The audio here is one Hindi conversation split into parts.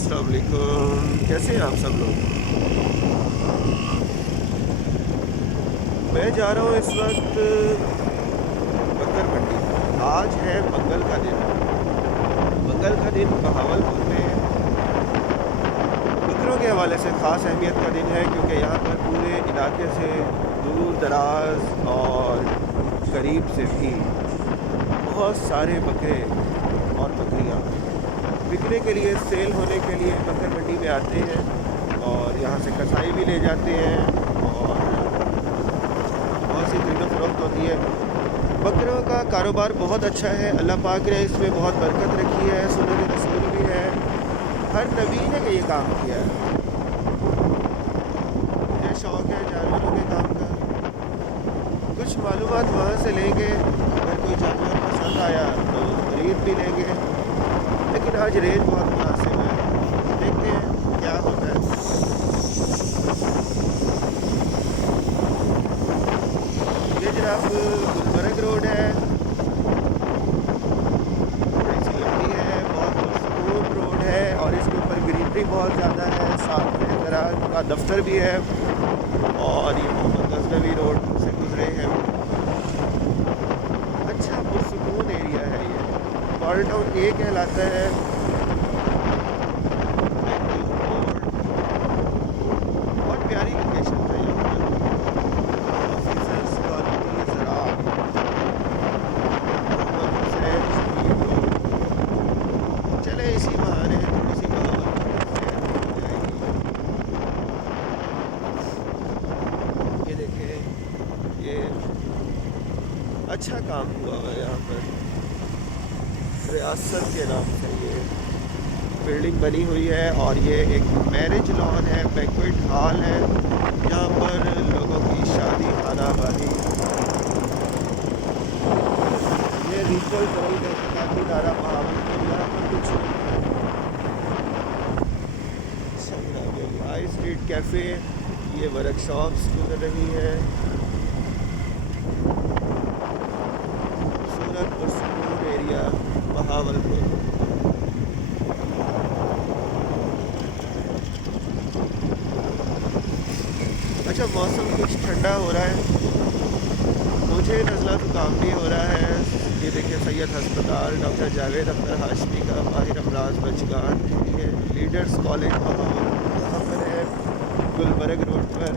अस्सलाम वालेकुम, कैसे हैं आप सब लोग। मैं जा रहा हूँ इस वक्त बकर मंडी। आज है मंगल का दिन। मंगल का दिन बहावलपुर में बकरों के हवाले से ख़ास अहमियत का दिन है, क्योंकि यहाँ पर पूरे इलाके से दूर दराज और करीब से भी बहुत सारे बकरे और बकरियाँ बिकने के लिए, सेल होने के लिए बकर मंडी में आते हैं और यहाँ से कसाई भी ले जाते हैं और बहुत सी खरीदो फरोख्त होती है। बकरों का कारोबार बहुत अच्छा है, अल्लाह पाक ने इसमें बहुत बरकत रखी है, सुन्नत रसूल भी है, हर नबी ने ये काम किया है। मुझे शौक़ है जानवरों के काम का। कुछ मालूमात वहाँ से लेंगे, अगर कोई जानवर पसंद आया तो खरीद भी लेंगे, लेकिन आज रेट बहुत मुनासिब है, देखते हैं क्या होता है। ये जनाब गुलबर्ग रोड है, ऐसी लंबी है, बहुत पुरसकून रोड है और इसके ऊपर ग्रीनरी बहुत ज़्यादा है, साथ में ज़राअत का दफ्तर भी है और ये मोहम्मद गजनवी रोड से गुजरे हैं। अच्छा पुरसकून एरिया है ये, मॉडल टाउन ए कहलाता है। बहुत प्यारी लोकेशन है यहाँ पर। ऑफिसर्स कॉलोनी ज़राअत, मोहम्मद हुसैन स्ट्रीट रोड। चले इसी बहाने थोड़ी सी बहावलपुर से हो जाएगी। ये देखें, ये अच्छा काम हुआ है यहाँ पर, रियासत के नाम से ये बिल्डिंग बनी हुई है और ये एक मैरिज लॉन है, बैंक्वेट हॉल है, यहाँ पर लोगों की शादी खाना वाली। ये रीजनल जरल तहकीकाती इदारा बहावलपुर, यहाँ पर कुछ हाई स्ट्रीट कैफ़े, ये वर्कशॉप्स गुजर रही है। खूबसूरत पुरसकून एरिया बहावलपुर। अच्छा मौसम कुछ ठंडा हो रहा है, मुझे नज़ला ज़ुकाम भी हो रहा है। ये देखिए सैयद हस्पताल, डॉक्टर जावेद अख्तर हाशमी का, माहिर अमराज बचगान, ये लीडर्स कॉलेज बहावलपुर यहाँ पर है, गुलबर्ग रोड पर।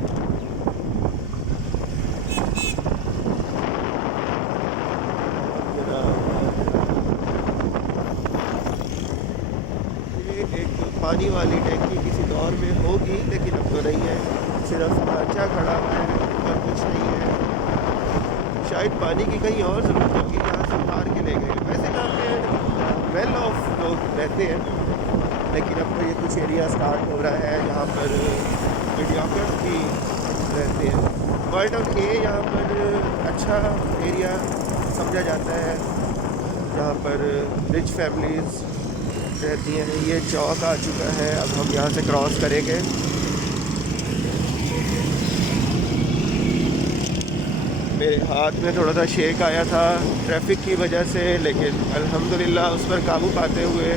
एक पानी वाली टैंकी किसी दौर में होगी, लेकिन अब तो नहीं है, सिर्फ ढांचा खड़ा हुआ है और कुछ नहीं है। शायद पानी की कहीं और ज़रूरत होगी, यहाँ से उतार के ले गए। वैसे यहाँ पे वेल ऑफ लोग रहते हैं, लेकिन अब तो ये कुछ एरिया स्टार्ट हो रहा है जहाँ पर मीडियोकर्स भी रहते हैं। वर्ल्ड टाउन ए यहाँ पर अच्छा एरिया समझा जाता है, जहाँ पर रिच फैमिलीज़ रहती हैं। ये चौक आ चुका है, अब हम यहाँ से क्रॉस करेंगे। मेरे हाथ में थोड़ा सा शेक आया था ट्रैफिक की वजह से, लेकिन अल्हम्दुलिल्लाह उस पर काबू पाते हुए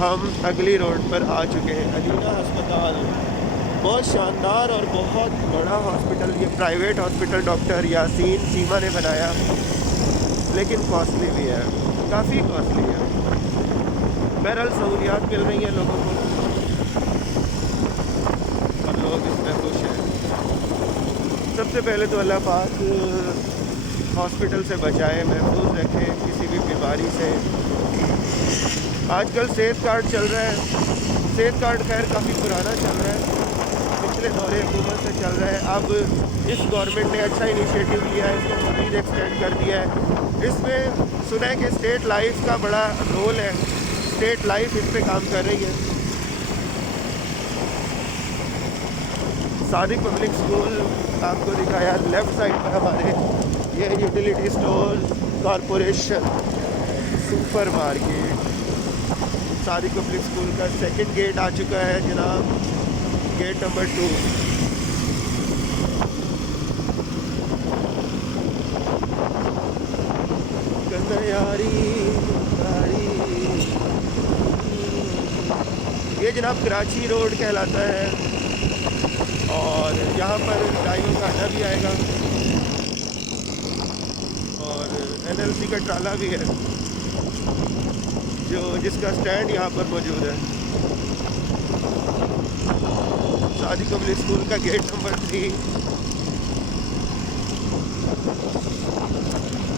हम अगली रोड पर आ चुके हैं। अलीना अस्पताल बहुत शानदार और बहुत बड़ा हॉस्पिटल, ये private hospital doctor Yasin Cheema ने बनाया, लेकिन कॉस्टली भी है, काफ़ी कॉस्टली है। बहरहाल सहूलियात मिल रही हैं लोगों को और लोग इसमें खुश हैं। सबसे पहले तो अल्लाह पाक हॉस्पिटल से बचाए, महफूज रखे किसी भी बीमारी से। आजकल सेहत कार्ड चल रहा है, सेहत कार्ड खैर काफ़ी पुराना चल रहा है, पिछले दौरे हुकूमत से चल रहा है। अब इस गवर्नमेंट ने अच्छा इनिशिएटिव लिया है, इसको मज़ीद एक्सटेंड कर दिया है। इसमें सुना है कि स्टेट लाइफ का बड़ा रोल है, स्टेट लाइफ इस पे काम कर रही है। सादिक पब्लिक स्कूल आपको दिखाया लेफ़्ट साइड पर हमारे, ये utility store corporation super market. Sadiq public school का सेकंड गेट आ चुका है जनाब, गेट नंबर 2। कंदयारी जनाब कराची रोड कहलाता है और यहाँ पर डाइवो का अड्डा भी आएगा और NLC का ट्राला भी है जिसका स्टैंड यहाँ पर मौजूद है। सादिक पब्लिक स्कूल का गेट नंबर 3।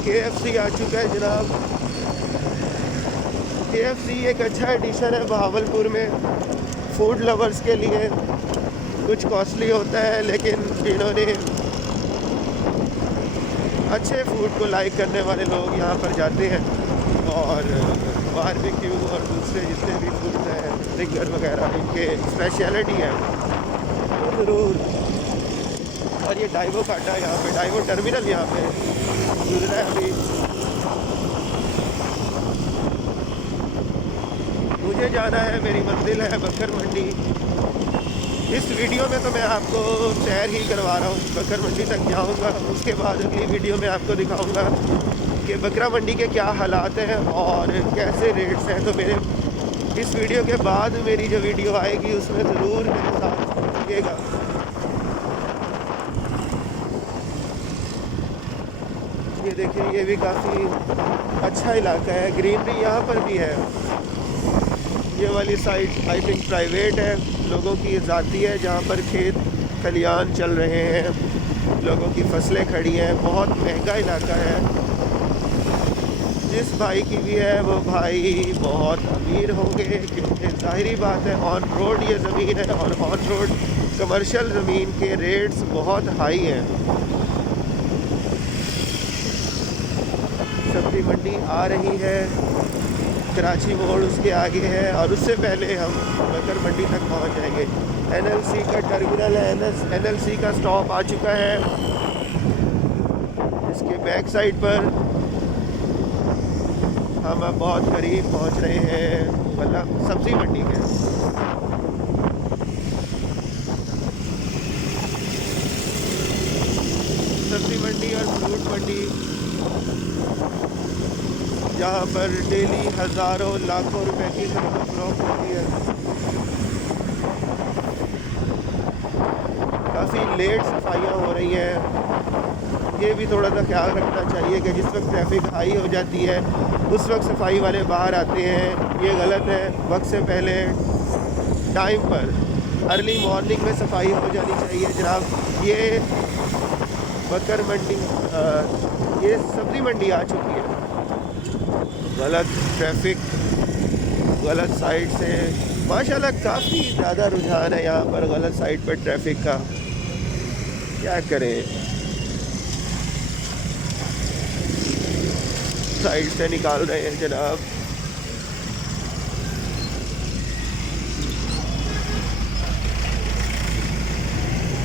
KFC आ चुका है जनाब। KFC एक अच्छा एडिशन है बहावलपुर में फूड लवर्स के लिए। कुछ कॉस्टली होता है लेकिन इन्होंने अच्छे फूड को लाइक करने वाले लोग यहाँ पर जाते हैं और बारबेक्यू और दूसरे जितने भी फूड हैं फिंगर वगैरह इनके स्पेशलिटी है तो ज़रूर। और ये डाइवो का अड्डा यहाँ पे, डाइवो टर्मिनल यहाँ पे गुजरा है अभी। मुझे जाना है, मेरी मंजिल है बकर मंडी। इस वीडियो में तो मैं आपको सैर ही करवा रहा हूँ, बकर मंडी तक जाऊँगा। उसके बाद अगली वीडियो में आपको दिखाऊँगा कि बकरा मंडी के क्या हालात हैं और कैसे रेट्स हैं। तो मेरे इस वीडियो के बाद मेरी जो वीडियो आएगी उसमें ज़रूर मेरे साथ रहिएगा। ये देखिए, ये भी काफ़ी अच्छा इलाका है, ग्रीनरी यहाँ पर भी है। ये वाली साइड आई थिंक प्राइवेट है, लोगों की ज़ाती है, जहाँ पर खेत खलियान चल रहे हैं, लोगों की फसलें खड़ी हैं। बहुत महंगा इलाका है। जिस भाई की भी है वो भाई बहुत अमीर होंगे क्योंकि ज़ाहिरी बात है ऑन रोड ये ज़मीन है और ऑन रोड कमर्शियल ज़मीन के रेट्स बहुत हाई हैं। सब्ज़ी मंडी आ रही है, कराची मोड़ उसके आगे है और उससे पहले हम बकर मंडी तक पहुंच जाएंगे। NLC का टर्मिनल है, NLC का स्टॉप आ चुका है। इसके बैक साइड पर हम अब बहुत करीब पहुंच रहे हैं मतलब सब्ज़ी मंडी के। सब्ज़ी मंडी और फ्रूट मंडी जहाँ पर डेली हज़ारों लाखों रुपए की फ़रोख्त होती है। काफ़ी लेट सफाइयाँ हो रही हैं। ये भी थोड़ा सा ख्याल रखना चाहिए कि जिस वक्त ट्रैफिक हाई हो जाती है उस वक्त सफाई वाले बाहर आते हैं। ये गलत है। वक्त से पहले टाइम पर अर्ली मॉर्निंग में सफाई हो जानी चाहिए जनाब। ये बकर मंडी ये सब्ज़ी मंडी आ चुकी है। गलत ट्रैफिक, गलत साइड से माशाल्लाह काफ़ी ज़्यादा रुझान है यहाँ पर गलत साइड पर ट्रैफिक का। क्या करें, साइड से निकाल रहे हैं जनाब।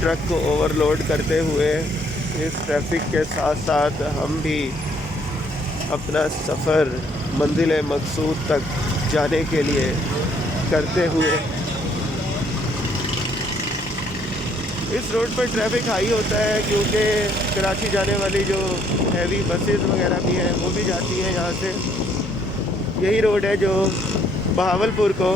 ट्रक को ओवरलोड करते हुए इस ट्रैफिक के साथ साथ हम भी अपना सफ़र मंजिल मकसूद तक जाने के लिए करते हुए। इस रोड पर ट्रैफिक हाई होता है क्योंकि कराची जाने वाली जो हैवी बसेस वगैरह भी हैं वो भी जाती हैं यहाँ से। यही रोड है जो बहावलपुर को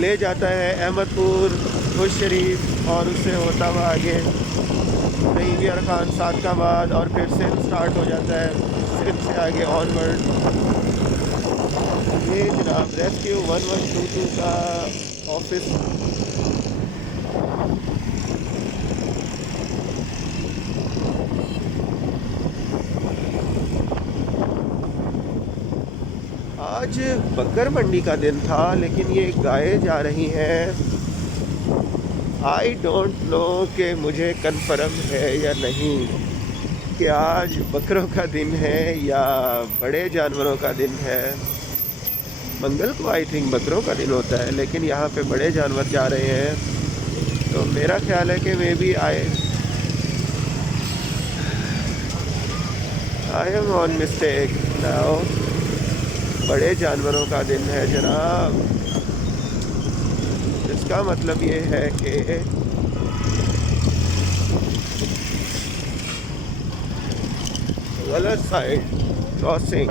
ले जाता है अहमदपुर, खुश शरीफ और उससे होता हुआ आगे रहीमिया खान, सादकाबाद और फिर सिंध स्टार्ट हो जाता है। सिंध से आगे ऑनवर्ड। ये जनाब रेस्क्यू 1122 का ऑफिस। आज बकर मंडी का दिन था लेकिन ये गायें जा रही हैं। आई डोंट नो कि मुझे कन्फर्म है या नहीं कि आज बकरों का दिन है या बड़े जानवरों का दिन है। मंगल को आई थिंक बकरों का दिन होता है लेकिन यहाँ पे बड़े जानवर जा रहे हैं तो मेरा ख्याल है कि maybe I am on mistake now. बड़े जानवरों का दिन है जनाब। इसका मतलब ये है कि गलत साइड क्रॉसिंग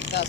110.